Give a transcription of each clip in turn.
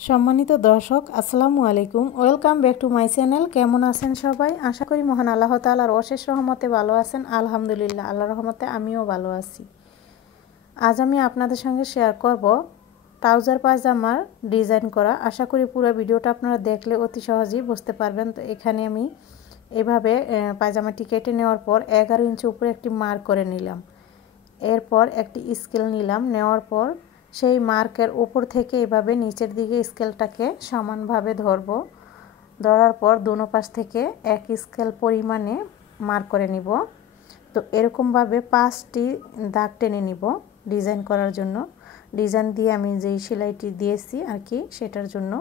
সম্মানিত দর্শক আসসালামু আলাইকুম, welcome back to my channel. কেমন আছেন সবাই? আশা করি মহান আল্লাহ তাআলার অশেষ রহমতে ভালো আছেন। আলহামদুলিল্লাহ, আল্লাহর রহমতে আমিও ভালো আছি। আজ আমি আপনাদের সঙ্গে শেয়ার করব ট্রাউজার পায়জামার ডিজাইন করা। আশা করি পুরো ভিডিওটা আপনারা দেখলে অতি সহজেই বুঝতে পারবেন। তো এখানে আমি এভাবে পায়জামাটি কেটে নেওয়ার পর 11 ইঞ্চি উপরে একটি মার্ক করে নিলাম। এরপর একটি স্কেল নিলাম, নেওয়ার পর সেই মার্কের উপর থেকে এভাবে নিচের দিকে স্কেলটাকে সমানভাবে ধরার পর দোনো পাশ থেকে এক স্কেল পরিমাণে মার্ক করে নিব। তো এরকমভাবে 5টি দাগ টেনে নিব ডিজাইন করার জন্য। ডিজাইন দিয়ে আমি যেই সেলাইটি দিয়েছি আর কি সেটার জন্য।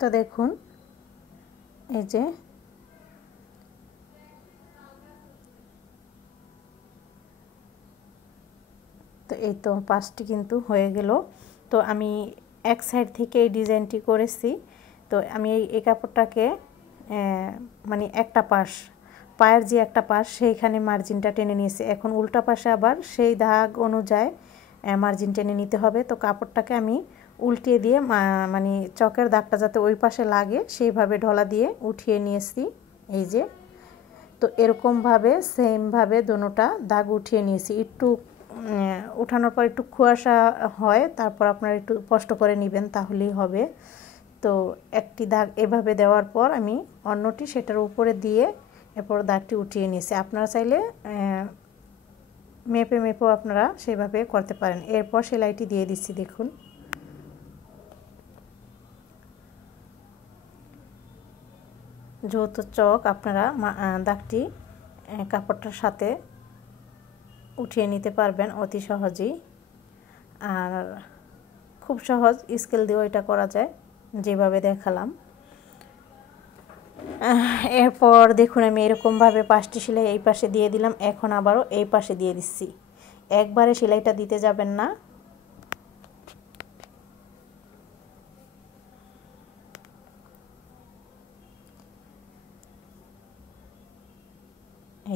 তো দেখুন এই যে তো এই তো 5টি কিন্তু হয়ে গেল। তো আমি এক সাইড থেকে এই ডিজাইনটি করেছি। তো আমি এই কাপড়টাকে মানে একটা পাশ, পায়ের যে একটা পাশ সেইখানে মার্জিনটা টেনে নিয়েছি। এখন উল্টা পাশে আবার সেই দাগ অনুযায়ী মার্জিন টেনে নিতে হবে। তো কাপড়টাকে আমি উল্টিয়ে দিয়ে মানে চকের দাগটা যাতে ওই পাশে লাগে সেইভাবে ঢলা দিয়ে উঠিয়ে নিয়েছি। এই যে তো এরকমভাবে সেমভাবে দোনোটা দাগ উঠিয়ে নিয়েছি। একটু উঠানোর পর একটু কুয়াশা হয়, তারপর আপনারা একটু কষ্ট করে নেবেন তাহলেই হবে। তো একটি দাগ এভাবে দেওয়ার পর আমি অন্যটি সেটার উপরে দিয়ে এরপর দাগটি উঠিয়ে নিয়েছি। আপনারা চাইলে মেপেও আপনারা সেভাবে করতে পারেন। এরপর সেলাইটি দিয়ে দিচ্ছি। দেখুন যেহেতু চক আপনারা দাগটি কাপড়টার সাথে উঠিয়ে নিতে পারবেন অতি সহজেই। আর খুব সহজ, স্কেল দিয়েও এটা করা যায় যেভাবে দেখালাম। এরপর দেখুন আমি এরকমভাবে 5টি সেলাই এই পাশে দিয়ে দিলাম। এখন আবারও এই পাশে দিয়ে দিচ্ছি। একবারে সেলাইটা দিতে যাবেন না।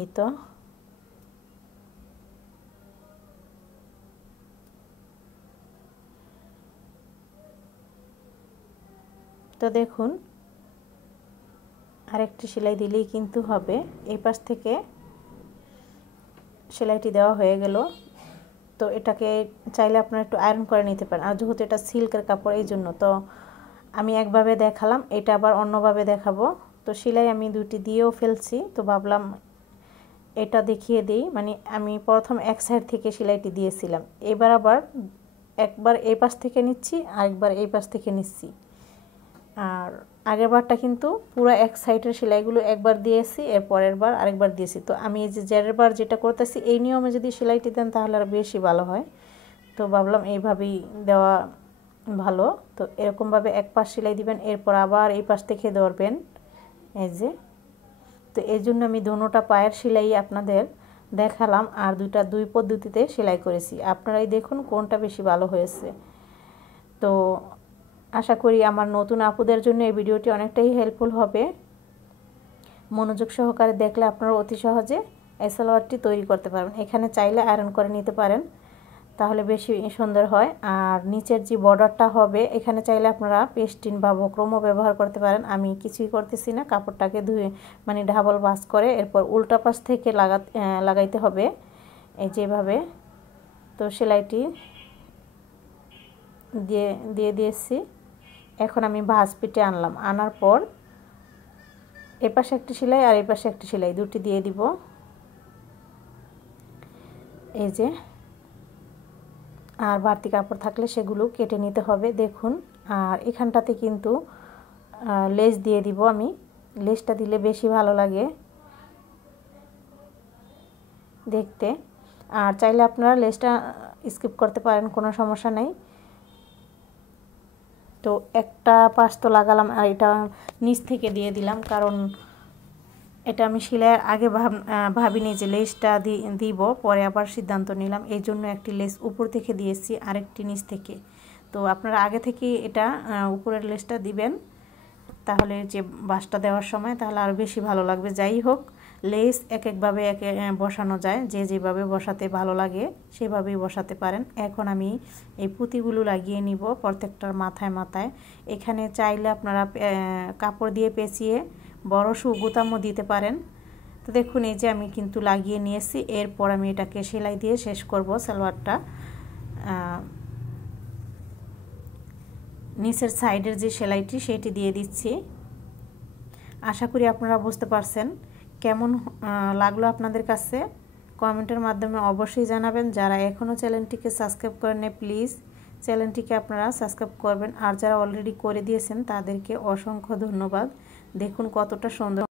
এই তো দেখুন আরেকটি সেলাই দিলেই কিন্তু হবে। এই পাশ থেকে সেলাইটি দেওয়া হয়ে গেল। তো এটাকে চাইলে আপনারা একটু আয়রন করে নিতে পারেন। আর যেহেতু এটা সিল্কের কাপড় এই জন্য তো আমি একভাবে দেখালাম, এটা আবার অন্যভাবে দেখাবো। তো সেলাই আমি দুটি দিয়েও ফেলছি। তো ভাবলাম এটা দেখিয়ে দিই। মানে আমি প্রথম এক সাইড থেকে সেলাইটি দিয়েছিলাম, এবার আবার একবার এই পাশ থেকে নিচ্ছি আর একবার এই পাশ থেকে নিচ্ছি। আর আগের বারটা কিন্তু পুরো এক সাইডের সেলাইগুলো একবার দিয়েছি, এর পরের বার আরেকবার দিয়েছি। তো আমি এই যে জেরের বার যেটা করতেছি এই নিয়মে যদি সেলাইটি দেন তাহলে আর বেশি ভালো হয়। তো ভাবলাম এইভাবেই দেওয়া ভালো। তো এরকমভাবে এক পাশ সেলাই দিবেন, এরপর আবার এই পাশ থেকে ধরবেন। এই যে তো এই জন্য আমি দোনোটা পায়ের সেলাই আপনাদের দেখালাম আর দুই পদ্ধতিতে সেলাই করেছি। আপনারাই দেখুন কোনটা বেশি ভালো হয়েছে। তো আশা করি আমার নতুন আপুদের জন্য এই ভিডিওটি অনেকটাই হেল্পফুল হবে। মনোযোগ সহকারে দেখলে আপনারা অতি সহজে এই সালোয়ারটি তৈরি করতে পারবেন। এখানে চাইলে আয়রন করে নিতে পারেন, তাহলে বেশি সুন্দর হয়। আর নিচের যে বর্ডারটা হবে এখানে চাইলে আপনারা পেস্টিন বা বক্রমও ব্যবহার করতে পারেন। আমি কিছুই করতেছি না, কাপড়টাকে ধুয়ে মানে ডাবল ভাঁজ করে এরপর উল্টা পাশ থেকে লাগাইতে হবে এই যেভাবে। তো সেলাইটি দিয়ে দিয়েছি। এখন আমি ভাঁজ পেটে আনলাম, আনার পর এই পাশে একটি সেলাই আর এই পাশে একটি সেলাই দুটি দিয়ে দিব। এই যে আর বাড়তি কাপড় থাকলে সেগুলো কেটে নিতে হবে। দেখুন আর এখানটাতে কিন্তু লেস দিয়ে দিব আমি। লেসটা দিলে বেশি ভালো লাগে দেখতে। আর চাইলে আপনারা লেসটা স্কিপ করতে পারেন, কোনো সমস্যা নেই। তো একটা পাশ তো লাগালাম আর এটা নিচ থেকে দিয়ে দিলাম, কারণ এটা আমি সেলাইয়ের আগে ভাবিনি যে লেসটা দিব, পরে আবার সিদ্ধান্ত নিলাম। এই জন্য একটি লেস উপর থেকে দিয়েছি আরেকটি নিচ থেকে। তো আপনারা আগে থেকে এটা উপরের লেসটা দিবেন, তাহলে যে বাঁশটা দেওয়ার সময় তাহলে আরও বেশি ভালো লাগবে। যাই হোক, লেস এক একভাবে বসানো যায়, যে যেভাবে বসাতে ভালো লাগে সেভাবেই বসাতে পারেন। এখন আমি এই পুঁতিগুলো লাগিয়ে নিব প্রত্যেকটার মাথায় মাথায়। এখানে চাইলে আপনারা কাপড় দিয়ে পেঁচিয়ে বড় বোতামও দিতে পারেন। তো দেখুন এই যে আমি কিন্তু লাগিয়ে নিয়েছি। এরপর আমি এটাকে সেলাই দিয়ে শেষ করব। সালোয়ারটা নিচের সাইডের যে সেলাইটি সেটি দিয়ে দিচ্ছি। আশা করি আপনারা বুঝতে পারছেন। কেমন লাগলো আপনাদের কাছে কমেন্টের মাধ্যমে অবশ্যই জানাবেন। যারা এখনও চ্যানেলটিকে সাবস্ক্রাইব করেন না প্লিজ চ্যানেলটিকে আপনারা সাবস্ক্রাইব করবেন, আর যারা অলরেডি করে দিয়েছেন তাদেরকে অসংখ্য ধন্যবাদ। দেখুন কতটা সুন্দর